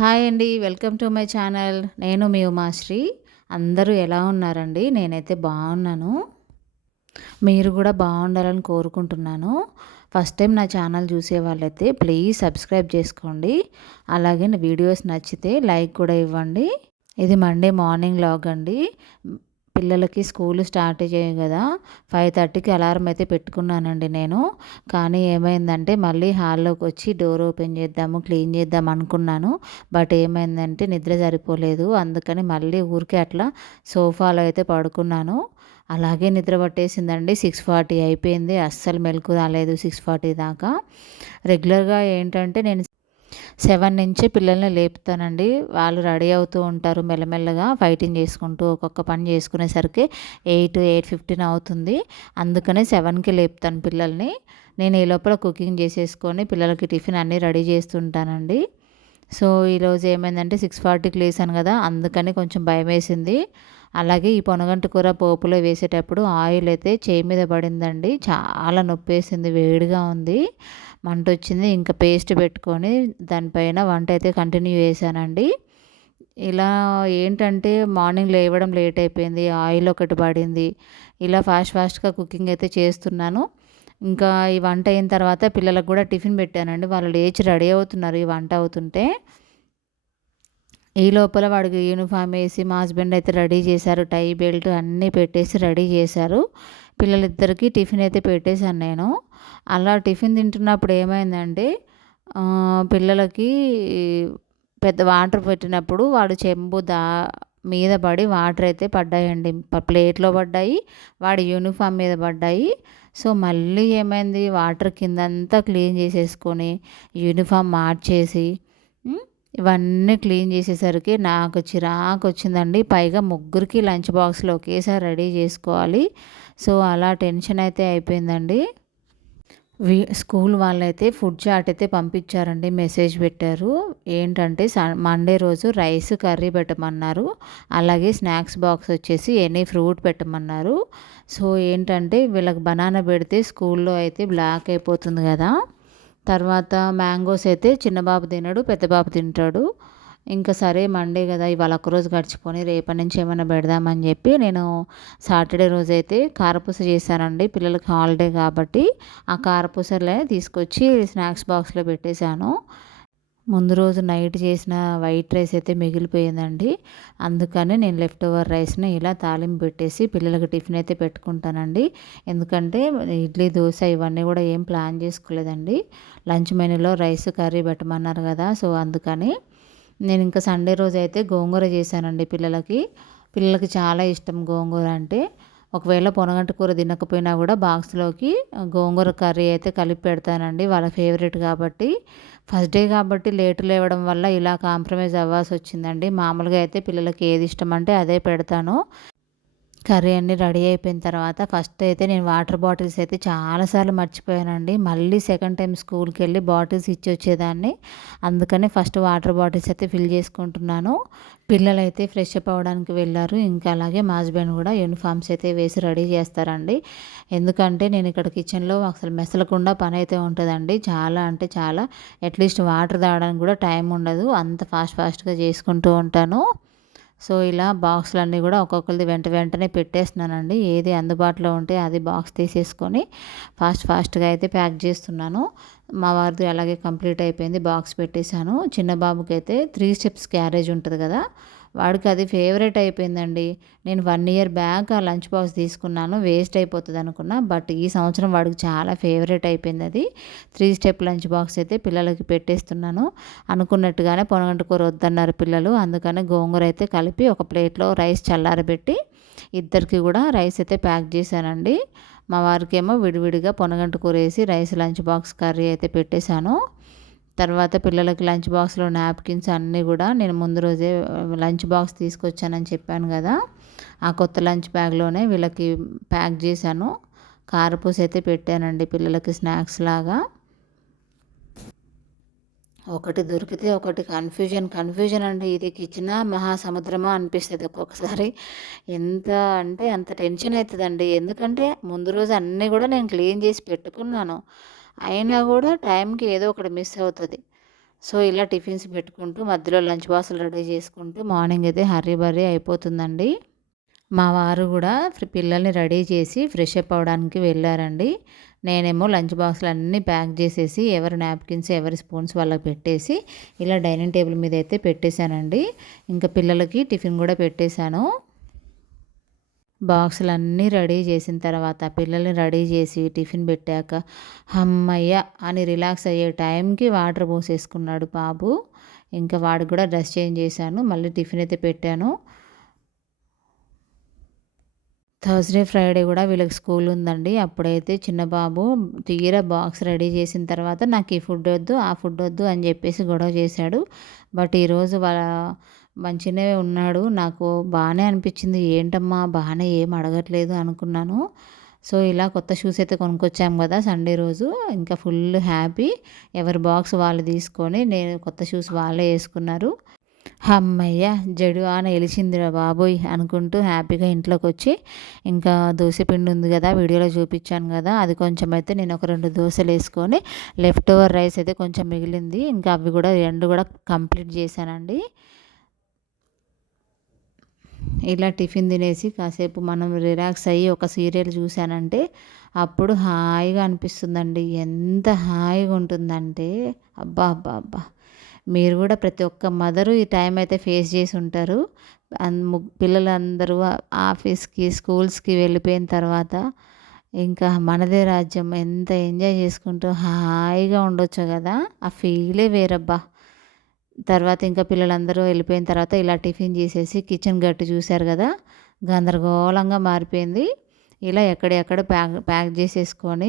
Hi అండి. Welcome to my channel. నేను మీ ఉమాశ్రీ. అందరూ ఎలా ఉన్నారండి? నేనైతే బాగున్నాను. మీరు కూడా బాగుండాలని కోరుకుంటున్నాను. ఫస్ట్ టైం నా ఛానల్ చూసే వాళ్ళైతే ప్లీజ్ సబ్స్క్రైబ్ చేసుకోండి. అలాగే నా వీడియోస్ నచ్చితే లైక్ కూడా ఇవ్వండి. ఇది మండే మార్నింగ్ వ్లాగ్ అండి. పిల్లలకి స్కూల్ స్టార్ట్ అయ్యాయి కదా, 5:30కి అలారం అయితే పెట్టుకున్నానండి నేను. కానీ ఏమైందంటే మళ్ళీ హాల్లోకి వచ్చి డోర్ ఓపెన్ చేద్దాము, క్లీన్ చేద్దాం అనుకున్నాను. బట్ ఏమైందంటే నిద్ర సరిపోలేదు. అందుకని మళ్ళీ ఊరికే అట్లా సోఫాలో అయితే పడుకున్నాను. అలాగే నిద్ర పట్టేసిందండి. 6:40 అయిపోయింది. అస్సలు మెలకు రాలేదు 6:40 దాకా. రెగ్యులర్గా ఏంటంటే నేను 7 నుంచే పిల్లల్ని లేపుతానండి. వాళ్ళు రెడీ అవుతూ ఉంటారు మెల్లమెల్లగా ఫైటింగ్ చేసుకుంటూ ఒక్కొక్క పని చేసుకునేసరికి 8:15 అవుతుంది. అందుకనే 7కి లేపుతాను పిల్లల్ని. నేను ఈ లోపల కుకింగ్ చేసేసుకొని పిల్లలకి టిఫిన్ అన్నీ రెడీ చేస్తుంటానండి. సో ఈరోజు ఏమైందంటే 6:40కి లేసాను కదా, అందుకని కొంచెం భయమేసింది. అలాగే ఈ పొనగంటి కూర పోపులో వేసేటప్పుడు ఆయిల్ అయితే చేయి మీద పడిందండి. చాలా నొప్పేసింది, వేడిగా ఉంది, మంట వచ్చింది. ఇంకా పేస్ట్ పెట్టుకొని దానిపైన వంట అయితే కంటిన్యూ చేశానండి. ఇలా ఏంటంటే మార్నింగ్ లేవడం లేట్ అయిపోయింది, ఆయిల్ ఒకటి పడింది. ఇలా ఫాస్ట్గా కుకింగ్ అయితే చేస్తున్నాను. ఇంకా ఈ వంట అయిన తర్వాత పిల్లలకు కూడా టిఫిన్ పెట్టానండి. వాళ్ళు లేచి రెడీ అవుతున్నారు ఈ వంట అవుతుంటే. ఈ లోపల వాడికి యూనిఫామ్ వేసి మా హస్బెండ్ అయితే రెడీ చేశారు. టై బెల్ట్ అన్నీ పెట్టేసి రెడీ చేశారు. పిల్లలిద్దరికీ టిఫిన్ అయితే పెట్టేశాను నేను. అలా టిఫిన్ తింటున్నప్పుడు ఏమైందంటే పిల్లలకి పెద్ద వాటర్ పెట్టినప్పుడు వాడు చెంబు మీద పడి వాటర్ అయితే పడ్డాయండి. ప్లేట్లో పడ్డాయి, వాడి యూనిఫామ్ మీద పడ్డాయి. సో మళ్ళీ ఏమైంది, వాటర్ కిందంతా క్లీన్ చేసేసుకొని యూనిఫామ్ మార్చేసి ఇవన్నీ క్లీన్ చేసేసరికి నాకు చిరాకు వచ్చిందండి. పైగా ముగ్గురికి లంచ్ బాక్స్లో ఒకేసారి రెడీ చేసుకోవాలి. సో అలా టెన్షన్ అయితే అయిపోయిందండి. స్కూల్ వాళ్ళైతే ఫుడ్ చాట్ అయితే పంపించారండి, మెసేజ్ పెట్టారు. ఏంటంటే మండే రోజు రైస్ కర్రీ పెట్టమన్నారు. అలాగే స్నాక్స్ బాక్స్ వచ్చేసి ఎనీ ఫ్రూట్ పెట్టమన్నారు. సో ఏంటంటే వీళ్ళకి బనానా పెడితే స్కూల్లో అయితే బ్లాక్ అయిపోతుంది కదా. తర్వాత మ్యాంగోస్ అయితే చిన్న బాబు తినడు, పెద్ద బాబు తింటాడు. ఇంకా సరే మండే కదా, ఇవాళ ఒక్కరోజు గడిచిపోని రేపటి నుంచి ఏమైనా పెడదామని చెప్పి నేను సాటర్డే రోజు అయితే కారపూస చేశానండి. పిల్లలకి హాలిడే కాబట్టి ఆ కారపూసలే తీసుకొచ్చి స్నాక్స్ బాక్స్లో పెట్టేశాను. ముందు రోజు నైట్ చేసిన వైట్ రైస్ అయితే మిగిలిపోయిందండి. అందుకని నేను లెఫ్ట్ ఓవర్ రైస్ని ఇలా తాలింపు పెట్టేసి పిల్లలకి టిఫిన్ అయితే పెట్టుకుంటానండి. ఎందుకంటే ఇడ్లీ దోశ ఇవన్నీ కూడా ఏం ప్లాన్ చేసుకోలేదండి. లంచ్ మెనూలో రైస్ కర్రీ పెట్టమన్నారు కదా, సో అందుకని నేను ఇంకా సండే రోజు అయితే గోంగూర చేశానండి పిల్లలకి చాలా ఇష్టం గోంగూర అంటే. ఒకవేళ పొనగంటి కూర తినకపోయినా కూడా బాక్స్లోకి గోంగూర కర్రీ అయితే కలిపి పెడతానండి, వాళ్ళ ఫేవరెట్ కాబట్టి. ఫస్ట్ డే కాబట్టి లేటు లేవడం వల్ల ఇలా కాంప్రమైజ్ అవ్వాల్సి వచ్చిందండి. మామూలుగా అయితే పిల్లలకి ఏది ఇష్టం అంటే అదే పెడతాను. కర్రీ అన్నీ రెడీ అయిపోయిన తర్వాత ఫస్ట్ అయితే నేను వాటర్ బాటిల్స్ అయితే చాలాసార్లు మర్చిపోయానండి. మళ్ళీ సెకండ్ టైం స్కూల్కి వెళ్ళి బాటిల్స్ ఇచ్చి వచ్చేదాన్ని. అందుకని ఫస్ట్ వాటర్ బాటిల్స్ అయితే ఫిల్ చేసుకుంటున్నాను. పిల్లలైతే ఫ్రెష్ అప్ అవ్వడానికి వెళ్ళారు. ఇంకా అలాగే మా హస్బెండ్ కూడా యూనిఫామ్స్ అయితే వేసి రెడీ చేస్తారండి. ఎందుకంటే నేను ఇక్కడ కిచెన్లో అసలు మెసలకుండా పని అయితే ఉంటుందండి. చాలా అంటే చాలా, అట్లీస్ట్ వాటర్ తాగడానికి కూడా టైం ఉండదు, అంత ఫాస్ట్గా చేసుకుంటూ ఉంటాను. సో ఇలా బాక్సులన్నీ కూడా ఒక్కొక్కరిది వెంటనే పెట్టేస్తున్నానండి. ఏది అందుబాటులో ఉంటే అది బాక్స్ తీసేసుకొని ఫాస్ట్గా అయితే ప్యాక్ చేస్తున్నాను. మా వారిది అలాగే కంప్లీట్ అయిపోయింది, బాక్స్ పెట్టేశాను. చిన్న బాబుకి అయితే 3 స్టెప్స్ క్యారేజ్ ఉంటుంది కదా, వాడికి అది ఫేవరెట్ అయిపోయిందండి. నేను 1 ఇయర్ బ్యాక్ ఆ లంచ్ బాక్స్ తీసుకున్నాను, వేస్ట్ అయిపోతుంది అనుకున్నా. బట్ ఈ సంవత్సరం వాడికి చాలా ఫేవరెట్ అయిపోయింది అది. 3 స్టెప్ లంచ్ బాక్స్ అయితే పిల్లలకి పెట్టేస్తున్నాను. అనుకున్నట్టుగానే పొనగంటి కూర వద్దన్నారు పిల్లలు. అందుకని గోంగూర అయితే కలిపి ఒక ప్లేట్లో రైస్ చల్లారబెట్టి ఇద్దరికి కూడా రైస్ అయితే ప్యాక్ చేశానండి. మా వారికేమో విడివిడిగా పొనగంటి కూర వేసి రైస్ లంచ్ బాక్స్ కర్రీ అయితే పెట్టేశాను. తర్వాత పిల్లలకి లంచ్ బాక్స్లో నాప్కిన్స్ అన్నీ కూడా నేను ముందు రోజే లంచ్ బాక్స్ తీసుకొచ్చానని చెప్పాను కదా, ఆ కొత్త లంచ్ బ్యాగ్లోనే వీళ్ళకి ప్యాక్ చేశాను. కారపూస అయితే పెట్టానండి పిల్లలకి స్నాక్స్ లాగా. ఒకటి దొరికితే ఒకటి కన్ఫ్యూజన్ అండి. ఇది కిచెనా మహాసముద్రమా అనిపిస్తుంది ఒక్కొక్కసారి. ఎంత అంటే అంత టెన్షన్ అవుతుందండి. ఎందుకంటే ముందు రోజు అన్నీ కూడా నేను క్లీన్ చేసి పెట్టుకున్నాను, అయినా కూడా టైంకి ఏదో ఒకటి మిస్ అవుతుంది. సో, ఇలా టిఫిన్స్ పెట్టుకుంటూ మధ్యలో లంచ్ బాక్సులు రెడీ చేసుకుంటూ మార్నింగ్ అయితే హర్రీ బర్రీ అయిపోతుందండి. మా వారు గూడా పిల్లల్ని రెడీ చేసి ఫ్రెష్ అప్ అవ్వడానికి వెళ్ళారండి. నేనేమో లంచ్ బాక్సులన్నీ ప్యాక్ జేసేసి, ఎవరి నాప్కిన్స్, ఎవరి స్పూన్స్ వాళ్ళకి పెట్టేసి, ఇలా డైనింగ్ టేబుల్ మీద అయితే పెట్టేశానండి. ఇంకా పిల్లలకి టిఫిన్ గూడా పెట్టేశాను. బాక్సులన్నీ రెడీ చేసిన తర్వాత, పిల్లల్ని రెడీ చేసి టిఫిన్ పెట్టాక, హమ్మయ్య అని రిలాక్స్ అయ్యే టైంకి వాటర్ పోసేసుకున్నాడు బాబు. ఇంకా వాడికి కూడా డ్రెస్ చేంజ్ చేశాను. మళ్ళీ టిఫిన్ అయితే పెట్టాను. థర్స్‌డే, ఫ్రైడే కూడా వీళ్ళకి స్కూల్ ఉందండి. అప్పుడైతే చిన్న బాబు తీరా బాక్స్ రెడీ చేసిన తర్వాత నాకు ఈ ఫుడ్ వద్దు, ఆ ఫుడ్ వద్దు అని చెప్పేసి గొడవ చేశాడు. బట్ ఈరోజు మంచిగానే ఉన్నాడు. నాకు బానే అనిపించింది. ఏంటమ్మా బానే ఏం అడగట్లేదు అనుకున్నాను. సో, ఇలా కొత్త షూస్ అయితే కొనుక్కొచ్చాము కదా సండే రోజు. ఇంకా ఫుల్ హ్యాపీ. ఎవరి బాక్స్ వాళ్ళు తీసుకొని నేను కొత్త షూస్ వాళ్ళే యేసుకున్నారు. హమ్మయ్య! జడు వాన ఎలిసిందిరా బాబోయ్! అనుకుంటూ హ్యాపీగా ఇంట్లోకొచ్చి, ఇంకా దోస పిండి ఉంది గదా! వీడియోలో చూపిచ్చాను గదా! అది కొంచెం అయితే నేను ఒక 2 దోసలేసుకొని, లెఫ్ట్ ఓవర్ రైస్ అయితే కొంచెం మిగిలింది. ఇంకా అవి గూడా 2 గూడా కంప్లీట్ చేశానండి. ఇలా టిఫిన్ తినేసి కాసేపు మనం రిలాక్స్ అయ్యి ఒక సీరియల్ చూశానంటే, అప్పుడు హాయిగా అనిపిస్తుందండి. ఎంత హాయిగా ఉంటుందంటే అబ్బా! అబ్బా! అబ్బా! మీరు కూడా ప్రతి ఒక్క మదరు ఈ టైం అయితే ఫేస్ చేసి ఉంటారు. పిల్లలందరూ ఆఫీస్‌కి, స్కూల్స్‌కి వెళ్ళిపోయిన తర్వాత ఇంకా మనదే రాజ్యం ఎంత ఎంజాయ్ చేసుకుంటూ హాయిగా ఉండొచ్చో కదా! ఆ ఫీలే వేరబ్బా! తర్వాత ఇంకా పిల్లలందరూ వెళ్ళిపోయిన తర్వాత ఇలా టిఫిన్ చేసేసి కిచెన్ గట్టు చూశారు కదా! గందరగోళంగా మారిపోయింది. ఇలా ఎక్కడెక్కడ ప్యాక్ ప్యాక్ చేసేసుకొని,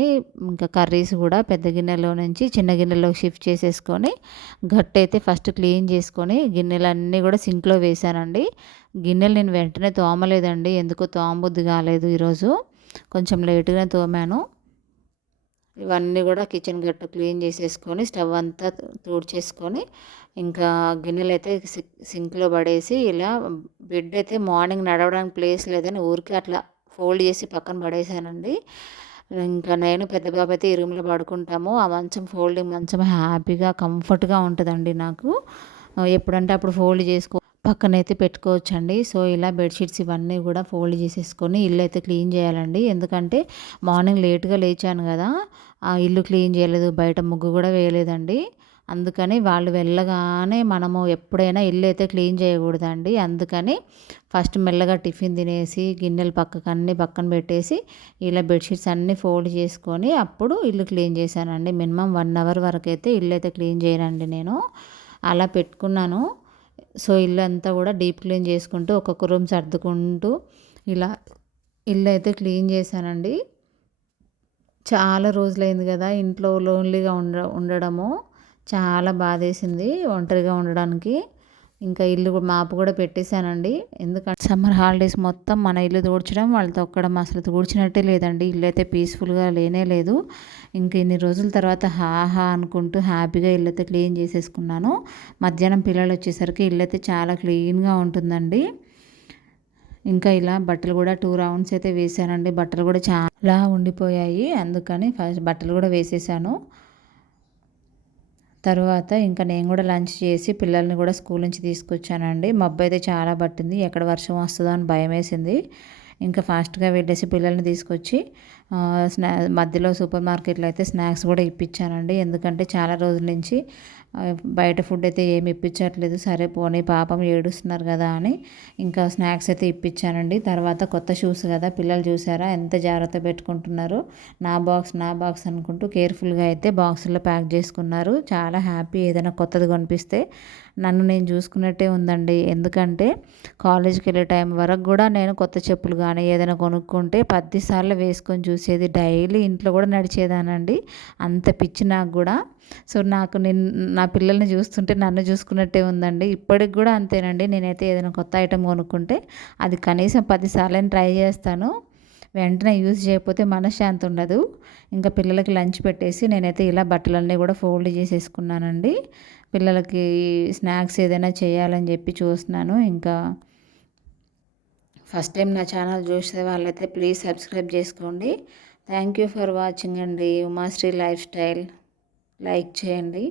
ఇంకా కర్రీస్ కూడా పెద్ద గిన్నెలో నుంచి చిన్న గిన్నెలోకి షిఫ్ట్ చేసేసుకొని, గట్టయితే ఫస్ట్ క్లీన్ చేసుకొని, గిన్నెలన్నీ కూడా సింక్‌లో వేశానండి. గిన్నెలు నేను వెంటనే తోమలేదండి. ఎందుకో తోమబుద్ధి కాలేదు ఈరోజు. కొంచెం లేట్‌గానే తోమాను. ఇవన్నీ కూడా కిచెన్ గట్టు క్లీన్ చేసేసుకొని, స్టవ్ అంతా తుడిచేసుకొని, ఇంకా గిన్నెలైతే సింక్‌లో పడేసి, ఇలా బెడ్ అయితే మార్నింగ్ నడవడానికి ప్లేస్ లేదని ఊరికే అట్లా ఫోల్డ్ చేసి పక్కన పడేసానండి. ఇంకా నేను పెద్ద బాబు అయితే ఈ రూమ్‌లో పడుకుంటాము. ఆ మంచం ఫోల్డింగ్ మంచం హ్యాపీగా, కంఫర్ట్‌గా ఉంటదండి నాకు. ఎప్పుడంటే అప్పుడు ఫోల్డ్ పక్కనైతే పెట్టుకోవచ్చండి. సో, ఇలా బెడ్‌షీట్స్ ఇవన్నీ కూడా ఫోల్డ్ చేసేసుకొని ఇల్లయితే క్లీన్ చేయాలండి. ఎందుకంటే మార్నింగ్ లేట్‌గా లేచాను గదా! ఆ ఇల్లు క్లీన్ చేయలేదు. బయట ముగ్గు కూడా వేయలేదండి. అందుకని వాళ్ళు వెళ్ళగానే మనము ఎప్పుడైనా ఇల్లయితే క్లీన్ చేయకూడదండి. అందుకని ఫస్ట్ మెల్లగా టిఫిన్ తినేసి, గిన్నెలు అన్నీ పక్కన పెట్టేసి, ఇలా బెడ్‌షీట్స్ అన్నీ ఫోల్డ్ చేసుకొని అప్పుడు ఇల్లు క్లీన్ చేశానండి. మినిమమ్ 1 అవర్ వరకైతే ఇల్లయితే క్లీన్ చేయనండి నేను. అలా పెట్టుకున్నాను. సో, ఇల్లంతా కూడా డీప్ క్లీన్ చేసుకుంటూ, ఒక్కొక్క రూమ్ సర్దుకుంటూ ఇలా ఇల్లయితే క్లీన్ చేశానండి. చాలా రోజులైంది గదా! ఇంట్లో లోన్లీగా ఉండడము. చాలా బాధేసింది ఒంటరిగా ఉండడానికి. ఇంకా ఇల్లు మాపు కూడా పెట్టేశానండి. ఎందుకంటే సమ్మర్ హాలిడేస్ మొత్తం మన ఇల్లు తూడ్చడం, వాళ్ళు తొక్కడం అసలు తూడ్చినట్టే లేదండి. ఇల్లయితే పీస్‌ఫుల్‌గా లేనే లేదు. ఇంక ఇన్ని రోజుల తర్వాత హాహా అనుకుంటూ హ్యాపీగా ఇల్లయితే క్లీన్ చేసేసుకున్నాను. మధ్యాహ్నం పిల్లలొచ్చేసరికి ఇల్లయితే చాలా క్లీన్‌గా ఉంటుందండి. ఇంకా ఇలా బట్టలు కూడా 2 రౌండ్స్ అయితే వేశానండి. బట్టలు కూడా చాలా ఉండిపోయాయి. అందుకని ఫస్ట్ బట్టలు కూడా వేసేసాను. తరువాత ఇంకా నేను కూడా లంచ్ చేసి పిల్లల్ని కూడా స్కూల్ నుంచి తీసుకొచ్చానండి. మబ్బైతే చాలా పట్టింది. ఎక్కడ వర్షం వస్తదో అని భయమేసింది. ఇంకా ఫాస్ట్‌గా వెళ్ళేసి పిల్లల్ని తీసుకొచ్చి స్నా మధ్యలో సూపర్ మార్కెట్‌లో అయితే స్నాక్స్ కూడా ఇప్పించానండి. ఎందుకంటే చాలా రోజుల నుంచి బయట ఫుడ్ అయితే ఏమి ఇప్పించట్లేదు. సరే పోనీ పాపం ఏడుస్తున్నారు కదా అని ఇంకా స్నాక్స్ అయితే ఇప్పించానండి. తర్వాత కొత్త షూస్ కదా పిల్లలు చూసారా ఎంత జాగ్రత్త పెట్టుకుంటున్నారో. నా బాక్స్ అనుకుంటూ కేర్ఫుల్‌గా అయితే బాక్సుల్లో ప్యాక్ చేసుకున్నారు. చాలా హ్యాపీ ఏదైనా కొత్తది కొనిపిస్తే. నన్ను నేను చూసుకున్నట్టే ఉందండి. ఎందుకంటే కాలేజ్‌కి వెళ్ళే టైం వరకు కూడా నేను కొత్త చెప్పులు కానీ ఏదైనా కొనుక్కుంటే 10 సార్లు వేసుకొని చూసేది. డైలీ ఇంట్లో కూడా నడిచేదానండి. అంత పిచ్చి నాకు కూడా. సో, నాకు నా పిల్లల్ని చూస్తుంటే నన్ను చూసుకున్నట్టే ఉందండి. ఇప్పటికి కూడా అంతేనండి. నేనైతే ఏదైనా కొత్త ఐటెం కొనుక్కుంటే అది కనీసం 10 సార్లైనా ట్రై చేస్తాను. వెంటనే యూజ్ చేయకపోతే మనశ్శాంతి ఉండదు. ఇంకా పిల్లలకి లంచ్ పెట్టేసి నేనైతే ఇలా బట్టలన్నీ కూడా ఫోల్డ్ చేసేసుకున్నానండి. పిల్లలకి స్నాక్స్ ఏదైనా చేయాలని చెప్పి చూస్తున్నాను. ఇంకా ఫస్ట్ టైం నా ఛానల్ చూసే వాళ్ళైతే ప్లీజ్ సబ్స్క్రైబ్ చేసుకోండి. థ్యాంక్ యూ ఫర్ వాచింగ్ అండి. ఉమాశ్రీ లైఫ్ స్టైల్ లైక్ చేయండి.